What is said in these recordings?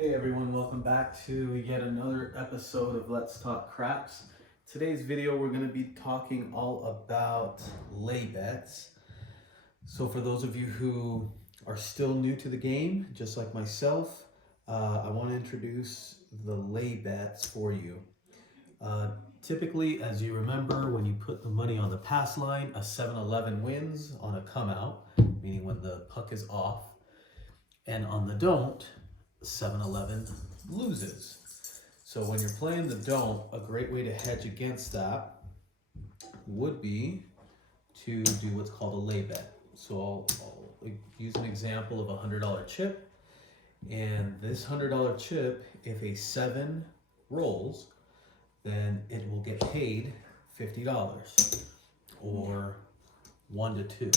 Hey everyone, welcome back to yet another episode of Let's Talk Craps. Today's video we're going to be talking all about lay bets. So for those of you who are still new to the game, just like myself, I want to introduce the lay bets for you. Typically, as you remember, when you put the money on the pass line, a 7-11 wins on a come out, meaning when the puck is off, and on the don't, 7-11 loses. So when you're playing the don't, a great way to hedge against that would be to do what's called a lay bet. So I'll use an example of a $100 chip, and this $100 chip, if a 7 rolls, then it will get paid $50 or 1 to 2,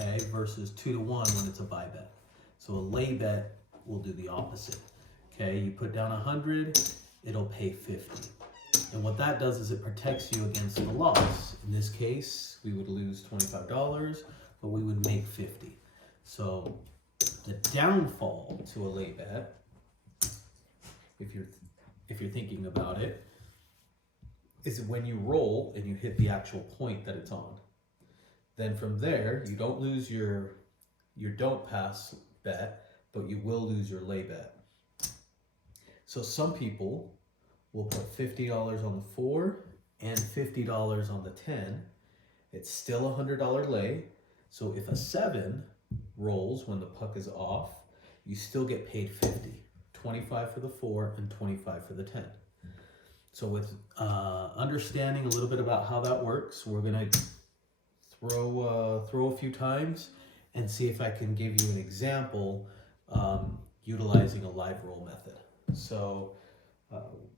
okay, versus 2 to 1 when it's a buy bet. So a lay bet will do the opposite. Okay, you put down 100, it'll pay 50. And what that does is it protects you against the loss. In this case, we would lose $25, but we would make 50. So the downfall to a lay bet, if you're thinking about it, is when you roll and you hit the actual point that it's on. Then from there, you don't lose your don't pass bet, but you will lose your lay bet. So some people will put $50 on the 4 and $50 on the 10. It's still a $100 lay. So if a 7 rolls when the puck is off, you still get paid 50. 25 for the 4 and 25 for the 10. So with understanding a little bit about how that works, we're gonna throw a few times and see if I can give you an example utilizing a live roll method. So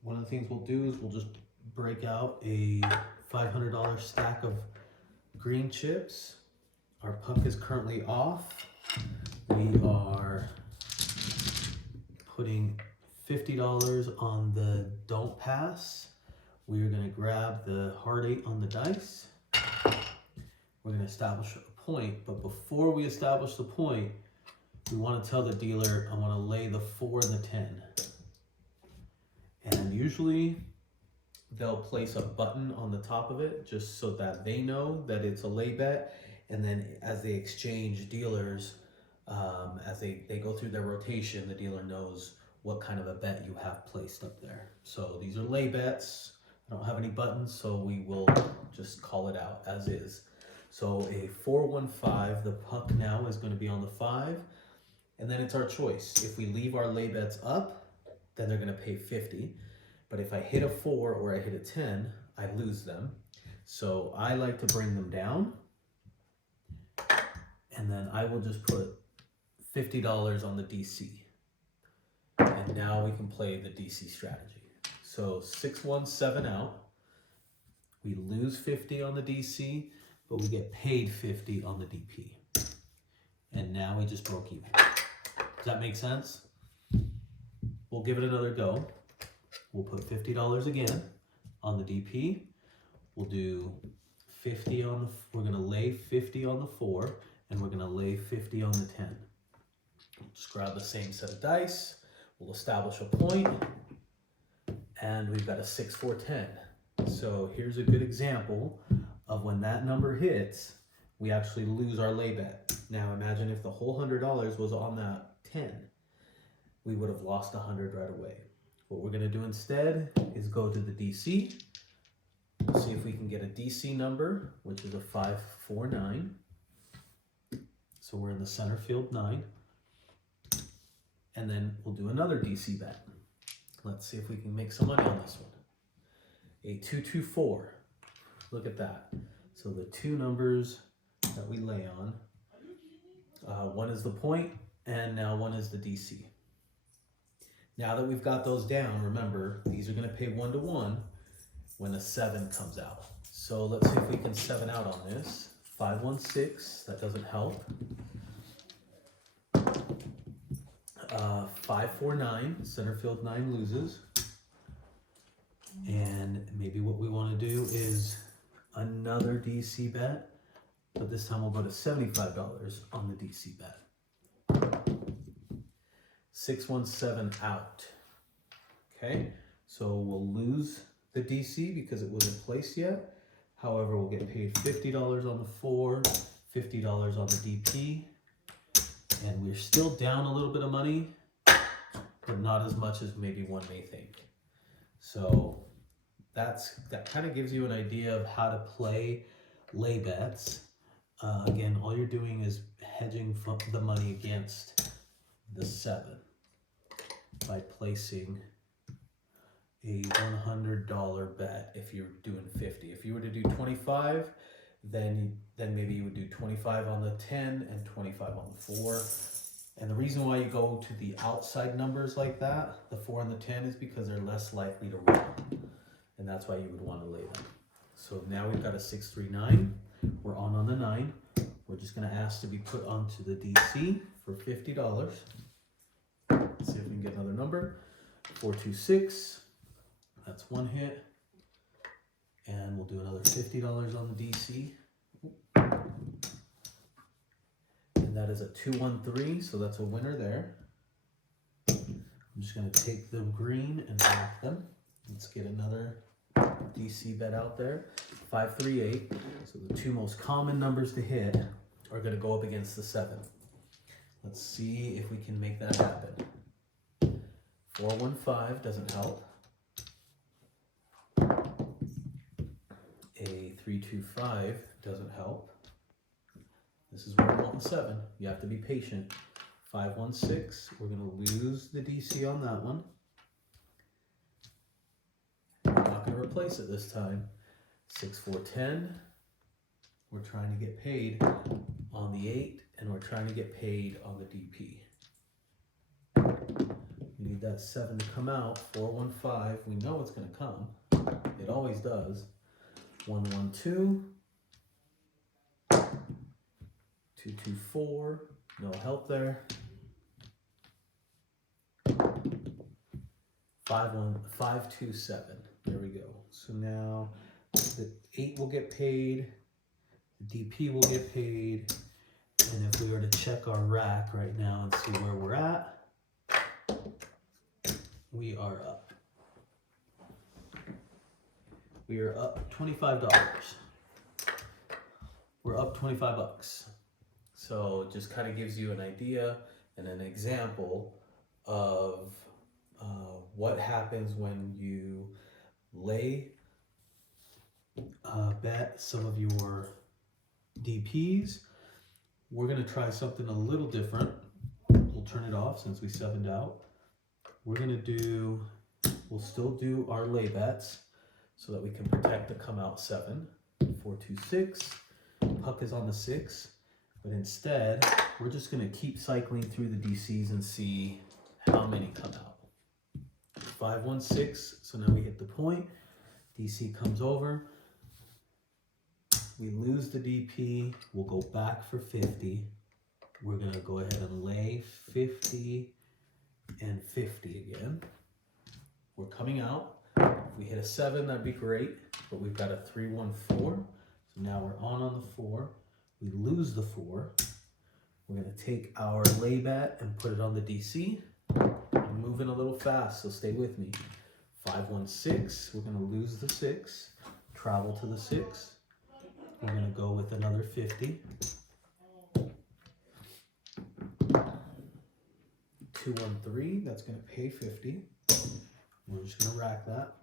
one of the things we'll do is we'll just break out a $500 stack of green chips. Our puck is currently off. We are putting $50 on the don't pass. We are going to grab the hard 8 on the dice. We're going to establish a point, but before we establish the point, we want to tell the dealer, I want to lay the 4 and the 10. And usually they'll place a button on the top of it just so that they know that it's a lay bet. And then as they exchange dealers, as they go through their rotation, the dealer knows what kind of a bet you have placed up there. So these are lay bets. I don't have any buttons, so we will just call it out as is. So a 4-1-5, the puck now is going to be on the 5. And then it's our choice. If we leave our lay bets up, then they're going to pay 50. But if I hit a 4 or I hit a 10, I lose them. So I like to bring them down. And then I will just put $50 on the DC. And now we can play the DC strategy. So 6-1-7 out. We lose 50 on the DC, but we get paid 50 on the DP. And now we just broke even. Does that make sense? We'll give it another go. We'll put $50 again on the DP. We'll do 50 on the, we're gonna lay 50 on the 4, and we're gonna lay 50 on the 10. Just grab the same set of dice. We'll establish a point, and we've got a 6-4-10. So here's a good example of when that number hits, we actually lose our lay bet. Now imagine if the whole $100 was on that 10, we would have lost 100 right away. What we're gonna do instead is go to the DC, see if we can get a DC number, which is a 5-4-9. So we're in the center field 9. And then we'll do another DC bet. Let's see if we can make some money on this one. A 2-2-4. Look at that. So the two numbers that we lay on, one is the point, and now one is the DC. Now that we've got those down, remember, these are going to pay 1 to 1 when a 7 comes out. So let's see if we can 7 out on this. 5-1-6, that doesn't help. 5-4-9, center field 9 loses. And maybe what we want to do is another DC bet, but this time we'll go to $75 on the DC bet. 617 out. Okay, so we'll lose the DC because it wasn't placed yet. However, we'll get paid $50 on the 4, $50 on the DP, and we're still down a little bit of money, but not as much as maybe one may think. So that kind of gives you an idea of how to play lay bets. Again, all you're doing is hedging the money against the 7 by placing a $100 bet. If you're doing 50, if you were to do 25, then maybe you would do 25 on the 10 and 25 on the 4. And the reason why you go to the outside numbers like that, the 4 and the 10, is because they're less likely to run, and that's why you would want to lay them. So now we've got a 639. We're on the 9. We're just going to ask to be put onto the DC for $50. Let's see if we can get another number. 426. That's one hit. And we'll do another $50 on the DC. And that is a 213, so that's a winner there. I'm just going to take them green and rack them. Let's get another DC bet out there. 538. So the two most common numbers to hit are going to go up against the 7. Let's see if we can make that happen. 415 doesn't help. A 325 doesn't help. This is where we want the 7. You have to be patient. 516, we're going to lose the DC on that one. We're not going to replace it this time. 6410, we're trying to get paid on the 8, and we're trying to get paid on the DP. We need that 7 to come out. 415, we know it's going to come. It always does. 112, 224, no help there. 527, there we go. So now the 8 will get paid, the DP will get paid, and if we were to check our rack right now and see where we're at, we are up. We are up $25. We're up 25 bucks. So it just kind of gives you an idea and an example of what happens when you bet some of your DPs. We're going to try something a little different. We'll turn it off since we 7'd out. We'll still do our lay bets so that we can protect the come out 7. 426, puck is on the 6, but instead we're just going to keep cycling through the DCs and see how many come out. 516, so now we hit the point. DC comes over. We lose the DP. We'll go back for 50. We're going to go ahead and lay 50 and 50 again. We're coming out. If we hit a 7, that'd be great, but we've got a 314. So now we're on the 4. We lose the 4. We're going to take our lay bet and put it on the DC. I'm moving a little fast, so stay with me. 516, we're going to lose the 6, travel to the 6. We're going to go with another 50. 213, that's going to pay 50. We're just going to rack that.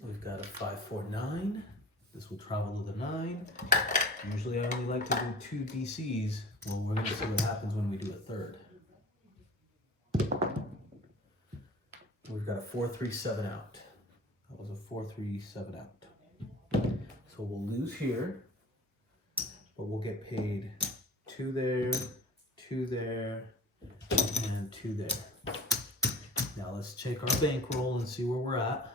We've got a 549. This will travel to the 9. Usually I only like to do 2 DCs. Well, we're going to see what happens when we do a third. We've got a 437 out. That was a 437 out. So we'll lose here, but we'll get paid 2 there, 2 there, and 2 there. Now let's check our bankroll and see where we're at.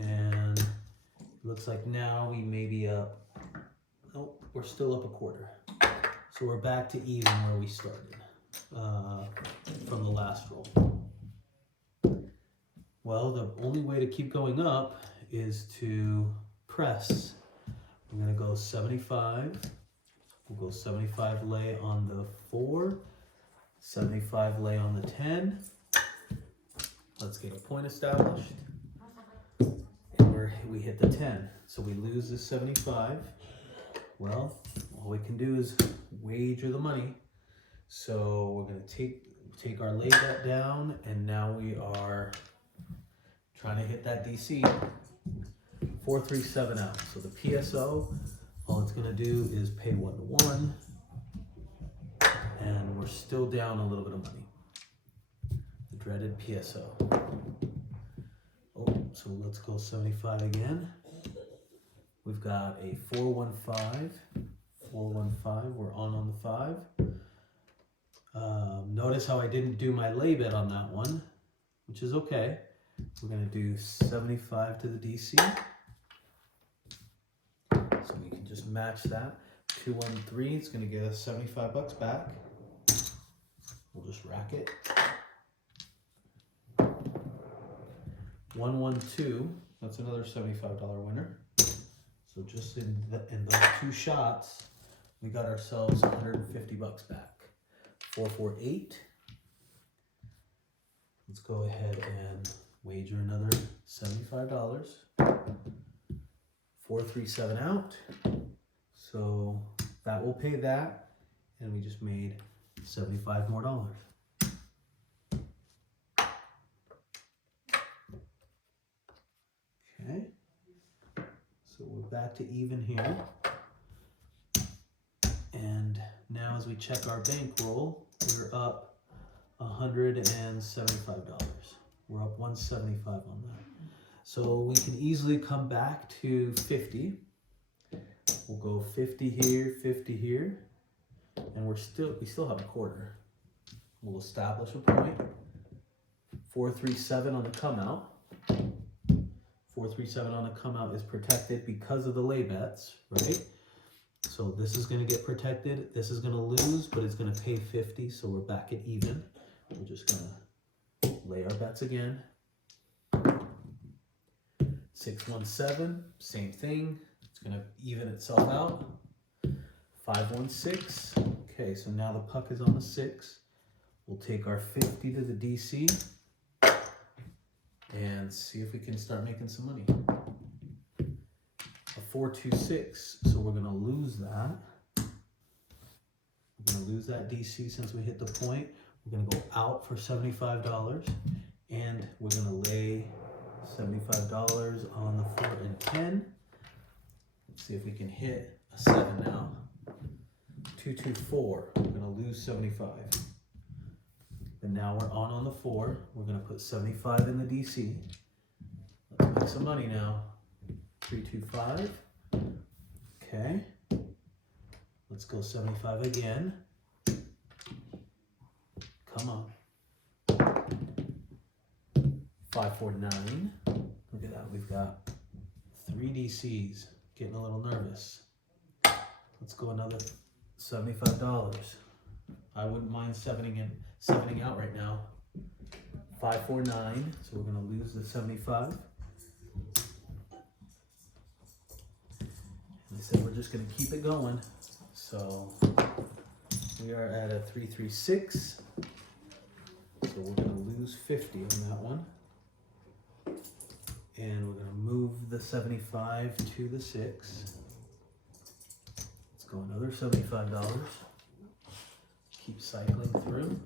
And it looks like now we may be up. Nope, we're still up a quarter. So we're back to even where we started from the last roll. Well, the only way to keep going up is to press. I'm going to go 75. We'll go 75 lay on the 4, 75 lay on the 10. Let's get a point established. And we hit the 10. So we lose the 75. Well, all we can do is wager the money. So we're going to take our lay bet down, and now we are trying to hit that DC. 437 out. So the PSO, all it's going to do is pay 1 to 1, and we're still down a little bit of money. The dreaded PSO. Oh, so let's go 75 again. We've got a 415. 415. We're on the 5. Notice how I didn't do my lay bet on that one, which is okay. We're going to do 75 to the DC. So we can just match that. 213 is going to get us $75 back. We'll just rack it. 112, that's another $75 winner. So just in those 2 shots, we got ourselves $150 back. 448. Let's go ahead and wager another $75. 437 out. So that will pay that, and we just made $75 more dollars. Okay. So we're back to even here. And now as we check our bankroll, we're up $175. We're up $175 on that. So we can easily come back to 50. We'll go 50 here, 50 here, and we still have a quarter. We'll establish a point. 437 on the come out. 437 on the come out is protected because of the lay bets, right? So this is going to get protected. This is going to lose, but it's going to pay 50, so we're back at even. We're just going to lay our bets again. 617, same thing. It's going to even itself out. 516. Okay, so now the puck is on the 6. We'll take our 50 to the DC and see if we can start making some money. A 426, so we're going to lose that. We're going to lose that DC since we hit the point. We're going to go out for $75, and we're going to lay $75 on the 4 and 10. Let's see if we can hit a 7 now. 224, we're going to lose 75. And now we're on the 4. We're going to put 75 in the DC. Let's make some money now. 325. Okay. Let's go 75 again. Come on. 549. Look at that. We've got 3 DCs. Getting a little nervous. Let's go another $75. I wouldn't mind 7ing out right now. 549. So we're going to lose the 75. And they said we're just going to keep it going. So we are at a 336. So we're going to lose 50 on that one. And we're going to move the 75 to the 6. Let's go another $75. Keep cycling through.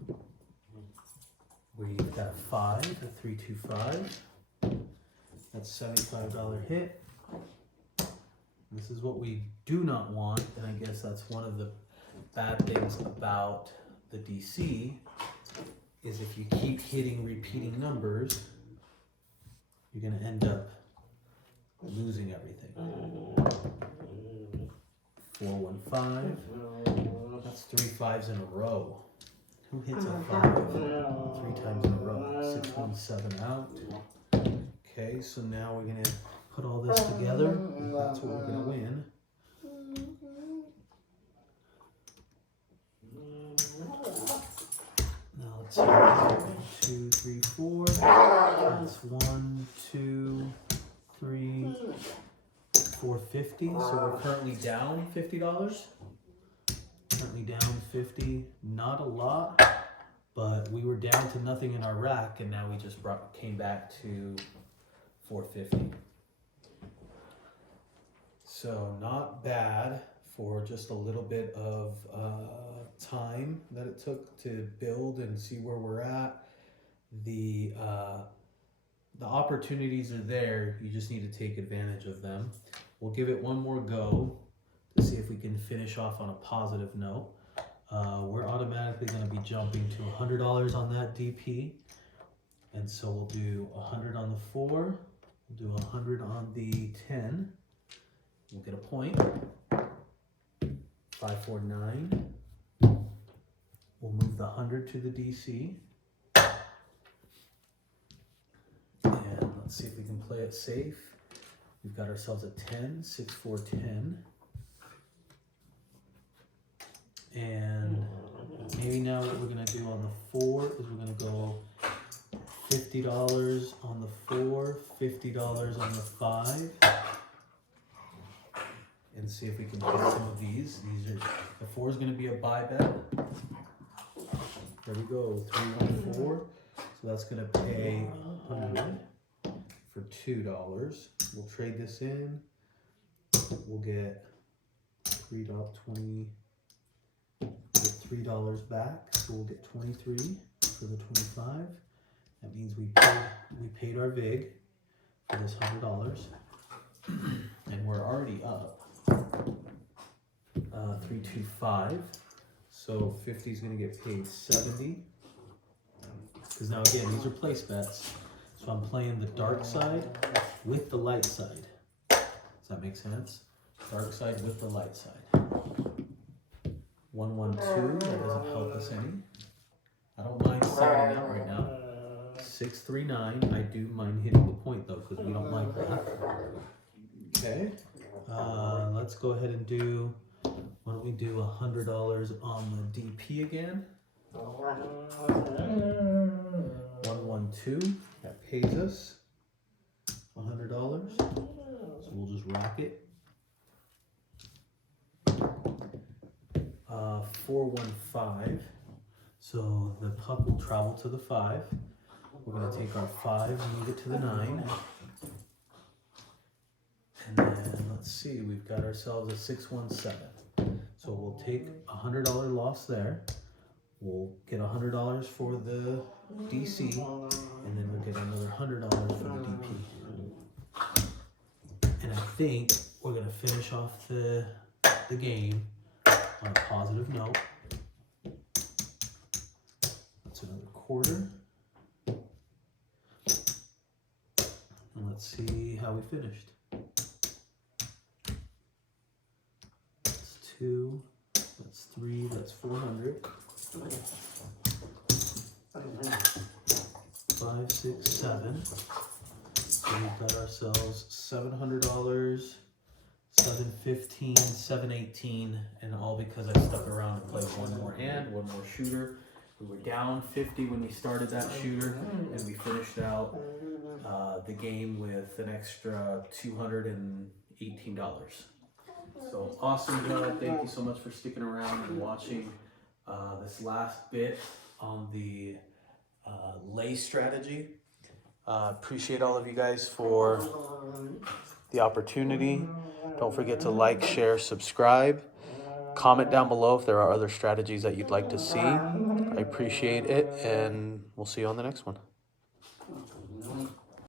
We've got 5, a 325. That's $75 hit. This is what we do not want, and I guess that's one of the bad things about the DC, is if you keep hitting repeating numbers, you're going to end up losing everything. 415. That's 3 5s in a row. Who hits a 5 3 times in a row? 617 out. Okay, so now we're going to put all this together. And that's what we're going to win. Now let's see. 1, 2, 3, 4. That's 1, 2, 3, 450. So we're currently down $50. Currently down 50, not a lot, but we were down to nothing in our rack, and now we just came back to 450. So not bad for just a little bit of time that it took to build and see where we're at. The opportunities are there. You just need to take advantage of them. We'll give it one more go to see if we can finish off on a positive note. We're automatically going to be jumping to $100 on that DP. And so we'll do 100 on the 4. We'll do 100 on the 10. We'll get a point. 549. We'll move the 100 to the DC. And let's see if we can play it safe. We've got ourselves a 10, 6, 4, 10. And maybe now what we're gonna do on the 4 is we're gonna go $50 on the 4, $50 on the 5. And see if we can hit some of these. The 4 is gonna be a buy bet. There we go, 314. So that's gonna pay 100 for $2. We'll trade this in. We'll get $3.20. Get $3 back. So we'll get 23 for the 25. That means we paid our vig for this $100, and we're already up 325. So 50 is going to get paid 70. Because now again, these are place bets. So I'm playing the dark side with the light side. Does that make sense? Dark side with the light side. 112, that doesn't help us any. I don't mind setting out right now. 639, I do mind hitting the point though, because we don't like that. Okay, let's go ahead and do, why don't we do $100 on the DP again? 112, that pays us $100. So we'll just rock it. 415. So the puck will travel to the 5. We're going to take our 5 and move it to the 9. And then let's see, we've got ourselves a 617. So we'll take $100 loss there. We'll get $100 for the DC, and then we'll get another $100 for the DP. And I think we're going to finish off the game on a positive note. That's another quarter. And let's see how we finished. That's 2, that's 3, that's 400. 5, 6, 7. So we've got ourselves $700. 715, 718, and all because I stuck around to play one more hand, one more shooter. We were down 50 when we started that shooter, and we finished out the game with an extra $218. So awesome job. Thank you so much for sticking around and watching this last bit on the lay strategy. Appreciate all of you guys for the opportunity. Don't forget to like, share, subscribe. Comment down below if there are other strategies that you'd like to see. I appreciate it, and we'll see you on the next one.